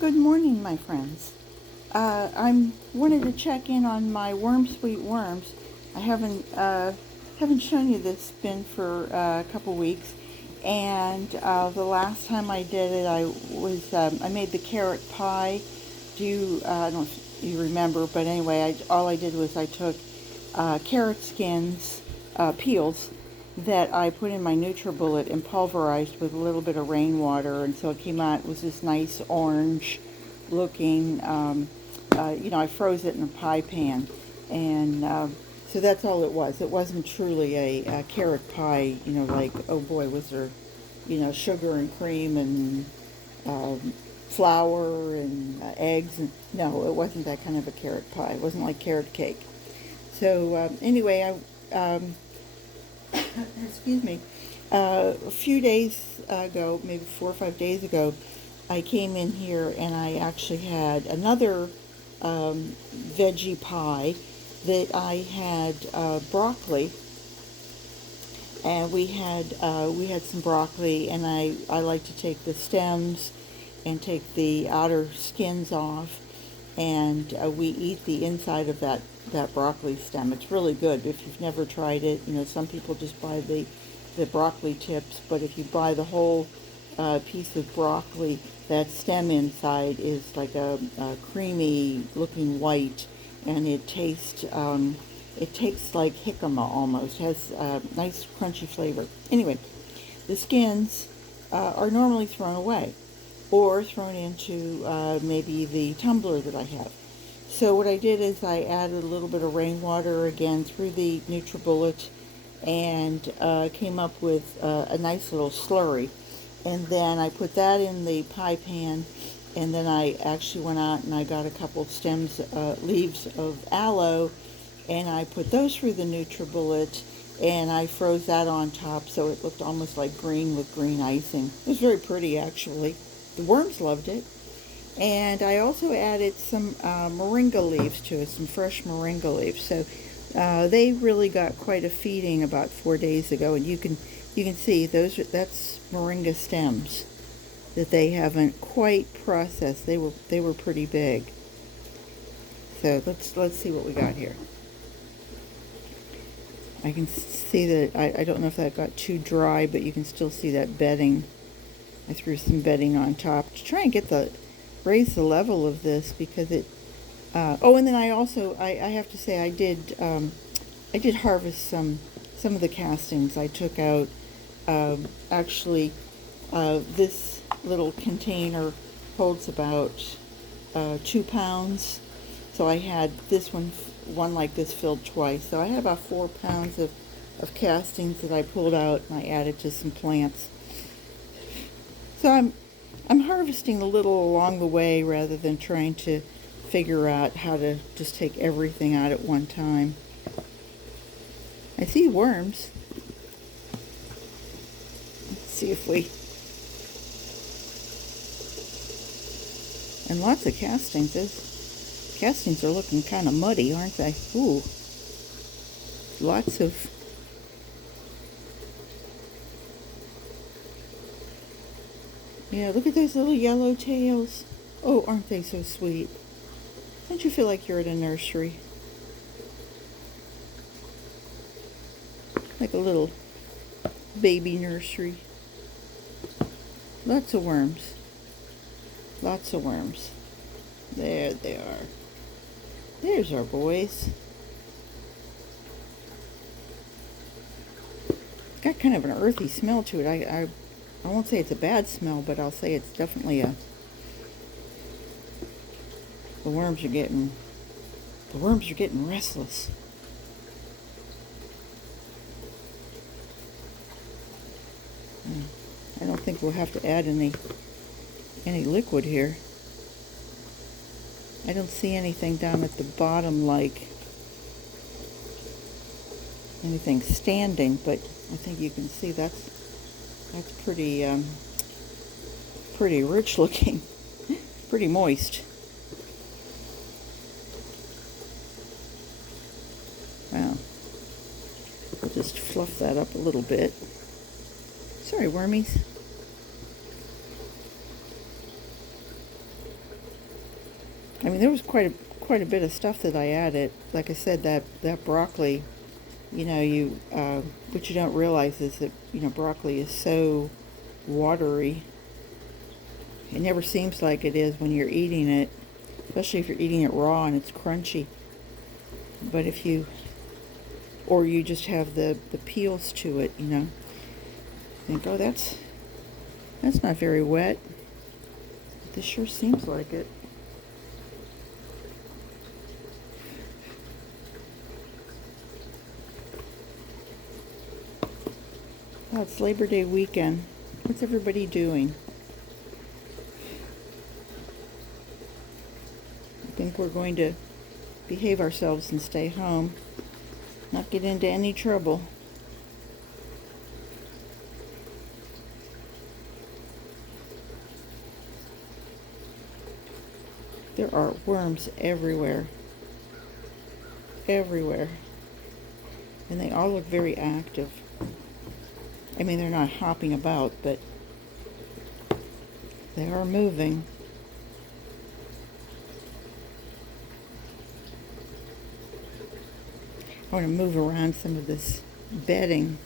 Good morning, my friends. I wanted to check in on my Worm Sweet Worms. I haven't shown you this spin for a couple weeks, and the last time I did it, I made the carrot pie. I don't know if you remember, but anyway, all I did was I took carrot skins, peels, that I put in my NutriBullet and pulverized with a little bit of rainwater, and so it came out. It was this nice orange looking. I froze it in a pie pan, and so that's all it was. It wasn't truly a carrot pie. Like, oh boy, was there, sugar and cream and flour and eggs. And no, it wasn't that kind of a carrot pie. It wasn't like carrot cake. So anyway, excuse me, a few days ago, maybe 4 or 5 days ago, I came in here and I actually had another veggie pie that I had broccoli, and we had some broccoli, and I like to take the stems and take the outer skins off, and we eat the inside of that broccoli stem. It's really good. If you've never tried it, some people just buy the broccoli tips, but if you buy the whole piece of broccoli, that stem inside is like a creamy looking white, and it tastes like jicama almost. It has a nice crunchy flavor. Anyway, the skins are normally thrown away or thrown into maybe the tumbler that I have. So what I did is I added a little bit of rainwater again through the NutriBullet, and came up with a nice little slurry. And then I put that in the pie pan, and then I actually went out and I got a couple of leaves of aloe, and I put those through the NutriBullet, and I froze that on top so it looked almost like green with green icing. It was very pretty, actually. The worms loved it. And I also added some moringa leaves to it, some fresh moringa leaves. So they really got quite a feeding about 4 days ago, and you can see that's moringa stems that they haven't quite processed. They were pretty big. So let's see what we got here. I can see that I don't know if that got too dry, but you can still see that bedding. I threw some bedding on top to try and raise the level of this, because it. And then I have to say I did harvest some of the castings. I took out this little container holds about 2 pounds, so I had this one like this filled twice. So I had about 4 pounds of castings that I pulled out and I added to some plants. So I'm harvesting a little along the way rather than trying to figure out how to just take everything out at one time. I see worms. Let's see if we... And lots of castings. Those castings are looking kind of muddy, aren't they? Ooh. Lots of... Yeah, look at those little yellow tails. Oh, aren't they so sweet? Don't you feel like you're at a nursery? Like a little baby nursery. Lots of worms. Lots of worms. There they are. There's our boys. It's got kind of an earthy smell to it. I won't say it's a bad smell, but I'll say it's definitely the worms are getting restless. I don't think we'll have to add any liquid here. I don't see anything down at the bottom like anything standing, but I think you can see that's pretty rich looking, pretty moist. Wow. We'll just fluff that up a little bit. Sorry, wormies. I mean, there was quite a bit of stuff that I added. Like I said, that broccoli, what you don't realize is that, broccoli is so watery. It never seems like it is when you're eating it, especially if you're eating it raw and it's crunchy. But or you just have the peels to it, think, oh, that's not very wet. But this sure seems like it. Oh, it's Labor Day weekend. What's everybody doing? I think we're going to behave ourselves and stay home, not get into any trouble. There are worms everywhere. Everywhere. And they all look very active. I mean, they're not hopping about, but they are moving. I want to move around some of this bedding.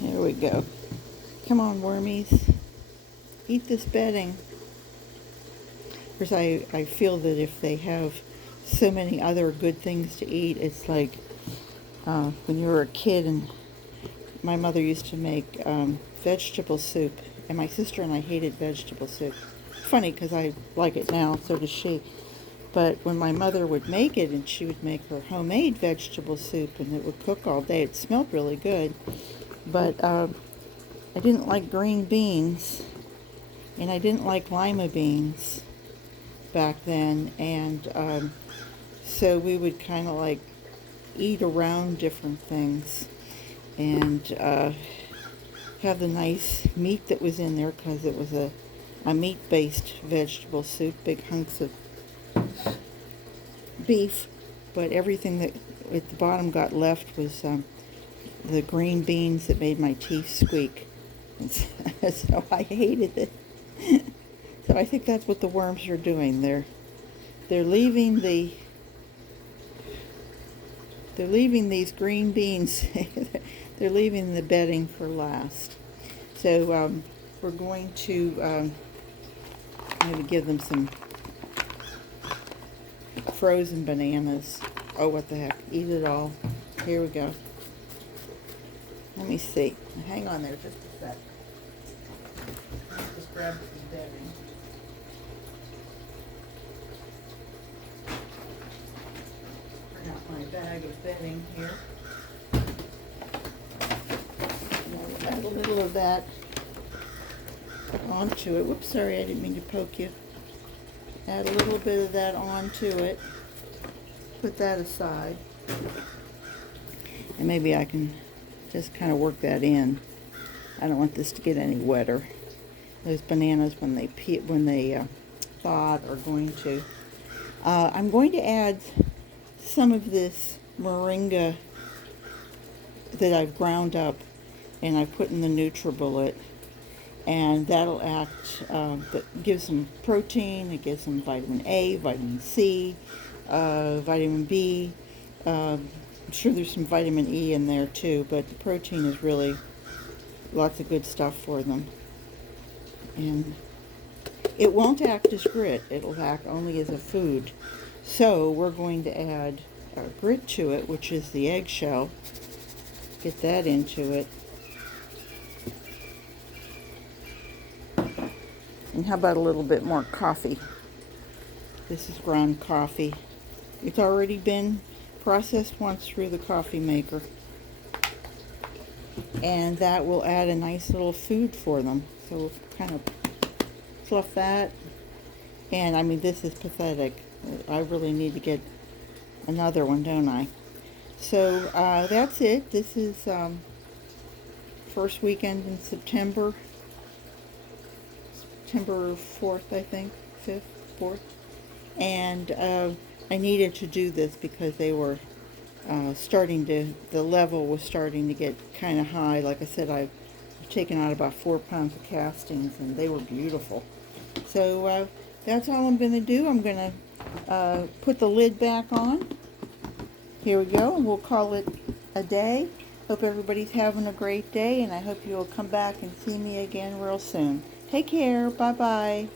There we go. Come on, wormies. Eat this bedding. Of course, I feel that if they have so many other good things to eat, it's like when you were a kid and my mother used to make vegetable soup, and my sister and I hated vegetable soup. Funny, because I like it now, so does she. But when my mother would make it, and she would make her homemade vegetable soup, and it would cook all day, it smelled really good. But I didn't like green beans, and I didn't like lima beans back then, and so we would kind of like eat around different things and have the nice meat that was in there, because it was a meat-based vegetable soup, big hunks of beef, but everything that at the bottom got left was the green beans that made my teeth squeak. And so I hated it. So I think that's what the worms are doing. They're leaving these green beans. They're leaving the bedding for last. So we're going to maybe give them some frozen bananas. Oh, what the heck. Eat it all. Here we go. Let me see. Hang on there just a sec. Just grab some bedding. Bring out my bag of bedding here. We'll add a little of that onto it. Whoops, sorry, I didn't mean to poke you. Add a little bit of that onto it. Put that aside. And maybe I can just kind of work that in. I don't want this to get any wetter. Those bananas, when they thawed, are going to. I'm going to add some of this Moringa that I've ground up and I've put in the NutriBullet, and that'll act, that gives some protein, it gives some vitamin A, vitamin C, vitamin B. I'm sure there's some vitamin E in there too, but the protein is really lots of good stuff for them. And it won't act as grit, it'll act only as a food. So we're going to add grit to it, which is the eggshell. Get that into it. And how about a little bit more coffee? This is ground coffee. It's already been processed once through the coffee maker. And that will add a nice little food for them. So we'll kind of fluff that. And I mean, this is pathetic. I really need to get another one, don't I? So that's it. This is first weekend in September. September 4th, I think. 5th, 4th. And I needed to do this because they were the level was starting to get kind of high. Like I said, I've taken out about 4 pounds of castings, and they were beautiful. So that's all I'm going to do. I'm going to put the lid back on. Here we go, and we'll call it a day. Hope everybody's having a great day, and I hope you'll come back and see me again real soon. Take care. Bye-bye.